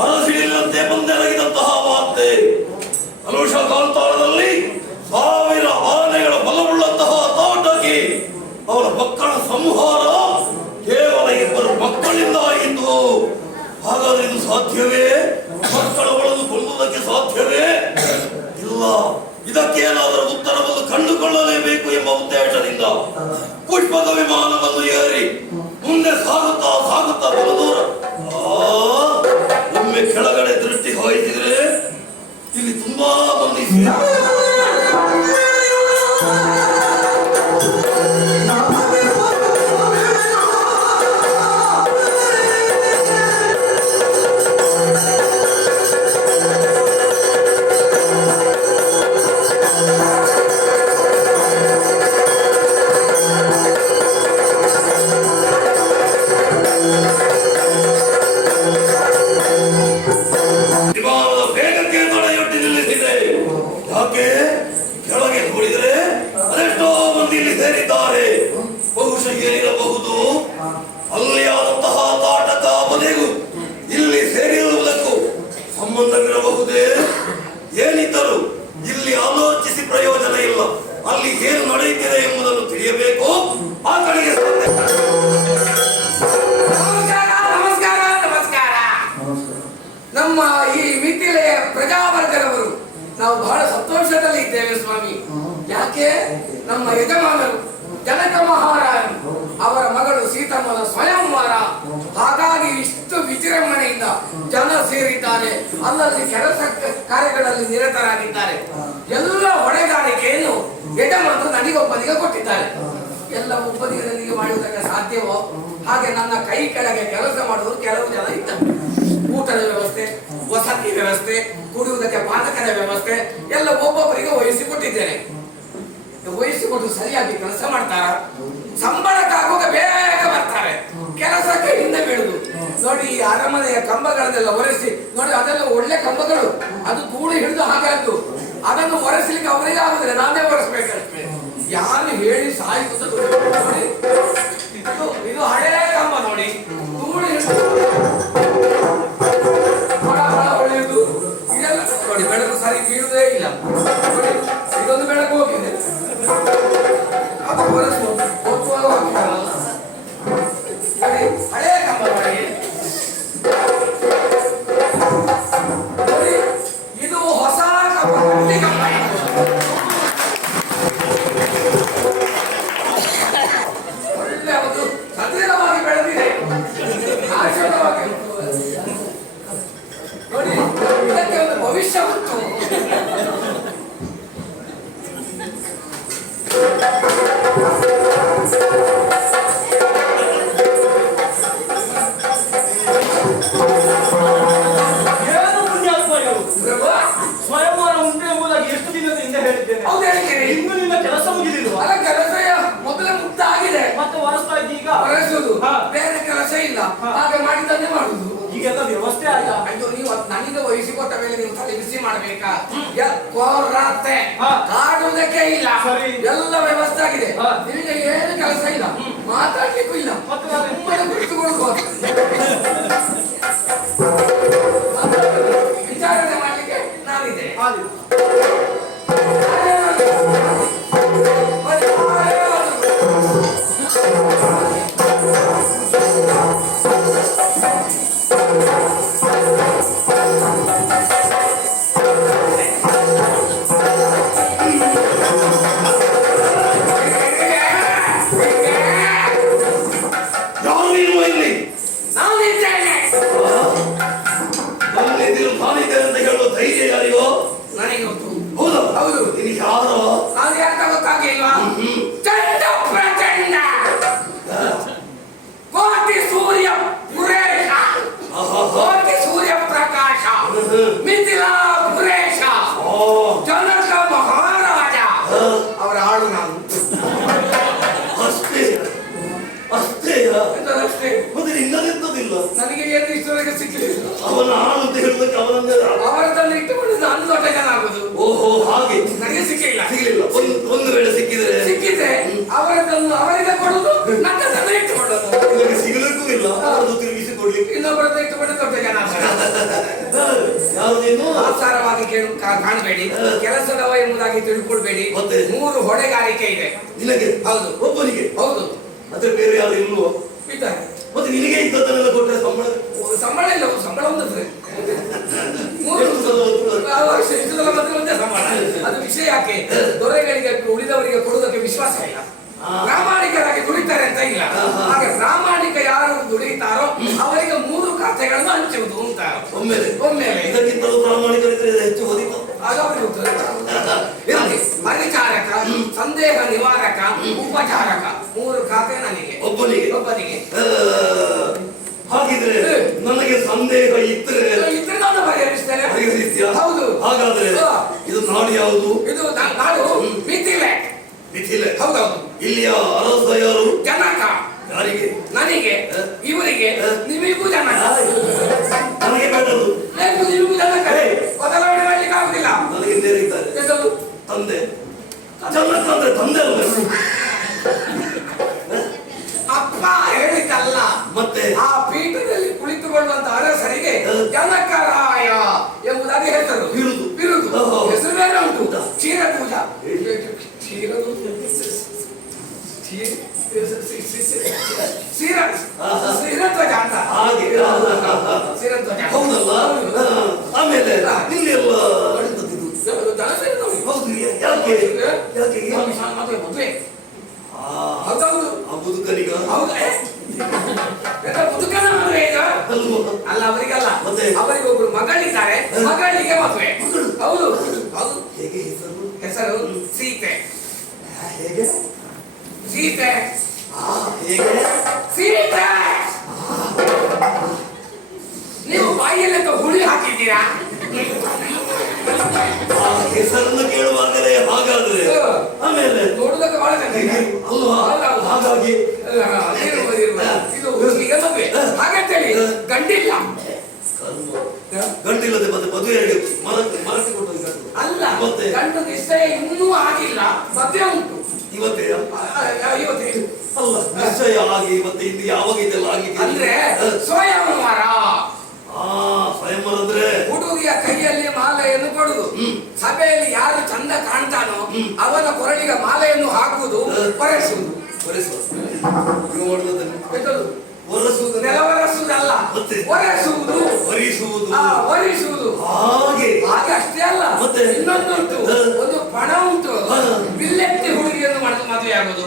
ಮನಸ್ಸಿನಂತೆ ಬಂದೆರಗಿದಂತಹ ವಾರ್ತೆ. ಕಲುಷ ಕಾಂತಾಳದಲ್ಲಿ 1000 ಆನೆಗಳ ಬಲವುಳ್ಳಂತಹ ತಾಟಕಿ ಅವರ ಮಕ್ಕಳ ಸಂಹಾರ ಕೇವಲ 2 ಮಕ್ಕಳಿಂದ ಆಯಿತು. ಹಾಗಾದ್ರೆ ಇದು ಸಾಧ್ಯವೇ? ಮಕ್ಕಳ ಒಳಗೆ ಕೊಲ್ಲುವುದಕ್ಕೆ ಸಾಧ್ಯವೇ? ಇಲ್ಲ. ಇದಕ್ಕೇನಾದರೂ ಉತ್ತರವನ್ನು ಕಂಡುಕೊಳ್ಳಲೇಬೇಕು ಎಂಬ ಉದ್ದೇಶದಿಂದ ಪುಷ್ಪಕ ವಿಮಾನವನ್ನು ಏರಿ ಮುಂದೆ ಸಾಗುತ್ತಾ ಸಾಗುತ್ತಾ ಬಲು ದೂರ ಒಮ್ಮೆ ಕೆಳಗಡೆ ದೃಷ್ಟಿ ಹಾಯಿಸಿದ್ರೆ ಇಲ್ಲಿ ತುಂಬಾ ಮಂದಿ ಸಂಬಂಧವಿರಬಹುದೇ? ಏನಿದ್ದರೂ ಇಲ್ಲಿ ಆಲೋಚಿಸಿ ಪ್ರಯೋಜನ ಇಲ್ಲ. ಅಲ್ಲಿ ಏನು ನಡೆಯುತ್ತಿದೆ ಎಂಬುದನ್ನು ತಿಳಿಯಬೇಕು. ಆ ಕಡೆಗೆ ನಮಸ್ಕಾರ ನಮಸ್ಕಾರ. ನಮ್ಮ ಈ ಮಿಥಿಲೆಯ ಪ್ರಜಾವರ್ಗದವರು ನಾವು ಬಹಳ ಸಂತೋಷದಲ್ಲಿ ಇದ್ದೇವೆ ಸ್ವಾಮಿ. ಯಾಕೆ? ನಮ್ಮ ಯಜಮಾನರು ಜನಕ ಮಹಾರಾಜರು ಅವರ ಮಗಳು ಸೀತಮ್ಮನ ಸ್ವಯಂವರ. ಹಾಗಾಗಿ ಇಷ್ಟು ವಿಜೃಂಭಣೆಯಿಂದ ಜನ ಸೇರಿದ್ದಾರೆ. ಅಲ್ಲಲ್ಲಿ ಕೆಲಸ ಕಾರ್ಯಗಳಲ್ಲಿ ನಿರತರಾಗಿದ್ದಾರೆ. ಎಲ್ಲ ಹೊಣೆಗಾರಿಕೆಯನ್ನು ಯಜಮಾನರು ನನಗೊಬ್ಬನಿಗೆ ಕೊಟ್ಟಿದ್ದಾರೆ. ಎಲ್ಲ ಒಬ್ಬನಿಗೆ ನನಗೆ ಮಾಡುವುದಕ್ಕೆ ಸಾಧ್ಯವೋ ಹಾಗೆ ನನ್ನ ಕೈ ಕೆಳಗೆ ಕೆಲಸ ಮಾಡುವುದು ಕೆಲವು ಜನ ಇದ್ದಾರೆ. ಊಟದ ವ್ಯವಸ್ಥೆ, ವಸತಿ ವ್ಯವಸ್ಥೆ, ಕುಡಿಯುವುದಕ್ಕೆ ಪಾನಕದ ವ್ಯವಸ್ಥೆ ಎಲ್ಲ ಒಬ್ಬೊಬ್ಬರಿಗೆ ವಹಿಸಿಕೊಟ್ಟಿದ್ದೇನೆ. ವಹಿಸಿಕೊಟ್ಟು ಸರಿಯಾಗಿ ಕೆಲಸ ಮಾಡ್ತಾರ. ಸಂಬಳಕ್ಕಾಗುವಾಗ ಬೇಗ ಬರ್ತಾರೆ. ಕೆಲಸಕ್ಕೆ ಹಿಂದೆ ಬೀಳುದು ನೋಡಿ. ಈ ಅರಮನೆಯ ಕಂಬಗಳನ್ನೆಲ್ಲ ಒರೆಸಿ ನೋಡಿ, ಅದೆಲ್ಲ ಒಳ್ಳೆ ಕಂಬಗಳು. ಅದು ಧೂಳು ಹಿಡಿದು ಹಾಗಾದ್ದು. ಅದನ್ನು ಒರೆಸಲಿಕ್ಕೆ ಅವರಿಗೆ ಆಗುದಿಲ್ಲ, ನಾನೇ ಒರೆಸ್ಬೇಕಷ್ಟೇ. ಯಾರು ಹೇಳಿ ಸಾಯಿತು ನೋಡಿ. ಇದು ಹಳೆಯ ಕಂಬ ನೋಡಿ, ಧೂಳು ಹಿಡಿದು ಒಳ್ಳೆಯದು. ಇದೆಲ್ಲ ನೋಡಿ, ಬೆಳಕು ಸರಿ ಬೀಳುವುದೇ ಇಲ್ಲ ನೋಡಿ. ಇದೊಂದು ಬೆಳಕು ಹೋಗಿದೆ. ಅದು ಒರೆಸ್ಬೋದು, ಹಳೆಯ ಕಂಬ ನೋಡಿ. ಇದು ಹೊಸ ಕಂಬ, ಒಳ್ಳೆ ಒಂದು ಸದೃಢವಾಗಿ ಬೆಳೆದಿದೆ, ಆಶೀರ್ವಾದವಾಗಿ ನೋಡಿ. ಇದಕ್ಕೆ ಒಂದು ಭವಿಷ್ಯ ಉಂಟು. ಸ್ವಯಂವರ ಉಂಟು ಎಂಬುದಾಗಿ ಎಷ್ಟು ದಿನದಿಂದ ಹೇಳಿದ್ದೇನೆ. ಹೌದು ಹೇಳಿದ್ದೀರಿ. ಇನ್ನು ನಿಮ್ಮ ಕೆಲಸ ಮುಗಿದಿಲ್ವಾ? ಅಲ್ಲ, ಕೆಲಸ ಮೊದಲೇ ಮುಕ್ತ ಆಗಿದೆ. ಮತ್ತೆ ಒರೆಸ್ತಾ ಇದ್ದೀಗ? ಒರೆಸುವುದು ಬೇರೆ ಕೆಲಸ ಇಲ್ಲ. ಹಾಗೆ ಮಾಡಿದ್ದನ್ನೇ ಮಾಡುದು. ಈಗೆಲ್ಲ ವ್ಯವಸ್ಥೆ ಆಯ್ತಾ? ಅದು ನೀವು ನನಗೆ ವಹಿಸಿಕೊಟ್ಟ ಮೇಲೆ ನೀವು ತಲೆ ಬಿಸಿ ಮಾಡ್ಬೇಕಾ? ಕೊರತೆ ಕಾಡುವುದಕ್ಕೆ ಇಲ್ಲ, ಎಲ್ಲ ವ್ಯವಸ್ಥೆ ಆಗಿದೆ. ನಿಮಗೆ ಏನು ಕೆಲಸ ಇಲ್ಲ, ಮಾತಾಡ್ಲಿಕ್ಕೂ ಇಲ್ಲ. ಮತ್ತೆ ಕುಳಿತುಕೊಳ್ಬಹುದು, ವಿಚಾರಣೆ ಮಾಡ್ಲಿಕ್ಕೆ ನಾನಿದೆ. ಮತ್ತೆ ಬೇರೆ ಯಾರು ಇಲ್ವೋ? ಇದ್ದಾರೆ. ಮತ್ತೆ ನಿನಗೆ ಇದ್ದದನ್ನೆಲ್ಲ ಕೊಟ್ಟರೆ ಸಂಬಳ ಸಂಬಳ ಇಲ್ಲ, ಸಂಬಳ ಒಂದೇ ಸಂಬಳ. ಅದು ವಿಷಯ ಯಾಕೆ? ದೊರೆಗಳಿಗೆ ಉಳಿದವರಿಗೆ ಕೊಡುವುದಕ್ಕೆ ವಿಶ್ವಾಸ ಇಲ್ಲ, ಪ್ರಾಮಾಣಿಕರಾಗಿ ದುಡಿತಾರೆ ಅಂತ ಇಲ್ಲ. ಹಾಗೆ ಪ್ರಾಮಾಣಿಕ ಯಾರು ದುಡಿತಾರೋ ಅವರಿಗೆ 3 ಖಾತೆಗಳನ್ನು ಹಂಚುವುದು ಅಂತ. ಒಮ್ಮೆಲೆ ಇದಕ್ಕಿಂತಲೂ ಪ್ರಾಮಾಣಿಕರಿದ್ರೆ ಹೆಚ್ಚು ಓದಿತು. ಪರಿಚಾರಕ, ಸಂದೇಹ ನಿವಾರಕ, ಉಪಚಾರಕ 3 ಖಾತೆ ನನಗೆ, ಒಬ್ಬನಿಗೆ. ಹಾಗಿದ್ರೆ ನನಗೆ ಸಂದೇಹ ಇದ್ರೆ ನಾನು ಪರಿಹರಿಸ್ತೇನೆ. ಹೌದು. ಹಾಗಾದ್ರೆ ಇದು ನಾಡು ಯಾವುದು? ಇದು ನಾಡು ಮಿಥಿಲೆ. ಮಿಥಿಲೆ. ಹೌದೌದು. ಇಲ್ಲಿಯ ಅರಸ ಯಾರು? ಜನಕ. ಯಾರಿಗೆ? ನನಗೆ, ಇವರಿಗೆ, ನಿಮಗೂ ಜನಕ. ನನಗೆ ಬೇಡದು. ನಿಮಗೂ ಜನಕ. ಬದಲಾವಣೆ ಮಾಡಲಿಕ್ಕೆ ಆಗುದಿಲ್ಲ. ನನಗೆ ಇದ್ದಾರೆ ತಂದೆ. ಜನಕ ಅಂದ್ರೆ ತಂದೆ ಅಲ್ಲ, ಅಪ್ಪ ಹೇಳಿದ್ದಲ್ಲ. ಮತ್ತೆ ಆ ಪೀಠದಲ್ಲಿ ಕುಳಿತುಕೊಳ್ಳುವಂತ ಅರಸರಿಗೆ ಜನಕರಾಯ ಎಂಬುದಾಗಿ ಹೆಸರು. ಬಿರುದು ಹೆಸರು ಬೇರೆ ಉಂಟು. ಕ್ಷೀರಧ್ವಜ, ಕ್ಷೀರಧ್ವಜ ಅಂತ. ಕ್ಷೀರಧ್ವಜ ಹೌದಲ್ಲ. ಆಮೇಲೆ ಇಲ್ಲೆಲ್ಲ ಹೌದು. ಯಾಕೆ ಮದುವೆ? ಆ ಮುದುಕನಿಗ? ಮುದುಕನ ಮದುವೆ ಈಗ ಅಲ್ಲ, ಅವರಿಗಲ್ಲ. ಅವರಿಗೊಬ್ರು ಮಗಳಿದ್ದಾರೆ, ಮಗಳಿಗೆ ಮದುವೆ. ಹೌದು ಹೌದು. ಹೇಗೆ ಹೆಸರು ಸೀತೆ. ಹೇಗೆ ಸೀತೆ? ಹೇಗೆ ಸೀತೆ? ನೀವು ಬಾಯಲ್ಲಿ ಹುಳಿ ಹಾಕಿದ್ದೀರಾ? ಹೆಸರನ್ನು ಕೇಳುವಾಗಲೇ ಹಾಗಾದ್ರೆ ಆಮೇಲೆ ನೋಡುದಕ್ಕೆ ಬಹಳ ಅಲ್ವಾ? ಹಾಗಾಗಿ ಇದು ಹುಡುಗಿಗೆ ಮದುವೆ ಹಾಗಂತೇಳಿ ಗಂಡಿಲ್ಲ. ಗಂಡಿಲ್ಲದೆ ಮತ್ತೆ ಮದುವೆಯಾಗಿ ಮನಸ್ಸು ಕೊಟ್ಟು ಅಲ್ಲ, ಗಂಡು ನಿಶ್ಚಯ ಇನ್ನೂ ಆಗಿಲ್ಲ, ಮದುವೆ ಉಂಟು. ಇವತ್ತೇ ಇವತ್ತೇ ಅಲ್ಲ, ನಿಶ್ಚಯ ಆಗಿ ಮತ್ತೆ ಇನ್ನು ಯಾವಾಗ ಇದೆಲ್ಲ ಆಗಿ ಅಂದ್ರೆ ಸ್ವಯಂವರ. ಸ್ವಯಂವರ ಅಂದ್ರೆ ಹುಡುಗಿಯ ಕೈಯಲ್ಲಿ ಮಾಲೆಯನ್ನು ಕೊಡುದು, ಸಭೆಯಲ್ಲಿ ಯಾರು ಚಂದ ಕಾಣ್ತಾನೋ ಅವನ ಕೊರಳಿಗೆ ಮಾಲೆಯನ್ನು ಹಾಕುವುದು, ಒರೆಸುವುದು. ಒರೆಸುವುದು ನೆಲವರೆಸುವುದಲ್ಲ, ಒರೆಸುವುದು, ಒರೆಸುವುದು. ಹಾಗೆ ಅಷ್ಟೇ ಅಲ್ಲ, ಇನ್ನೊಂದುಂಟು, ಒಂದು ಪಣ ಉಂಟು. ಬಿಲ್ಲೆತ್ತಿ ಹುಡುಗಿಯನ್ನು ಮದುವೆ ಆಗುದು.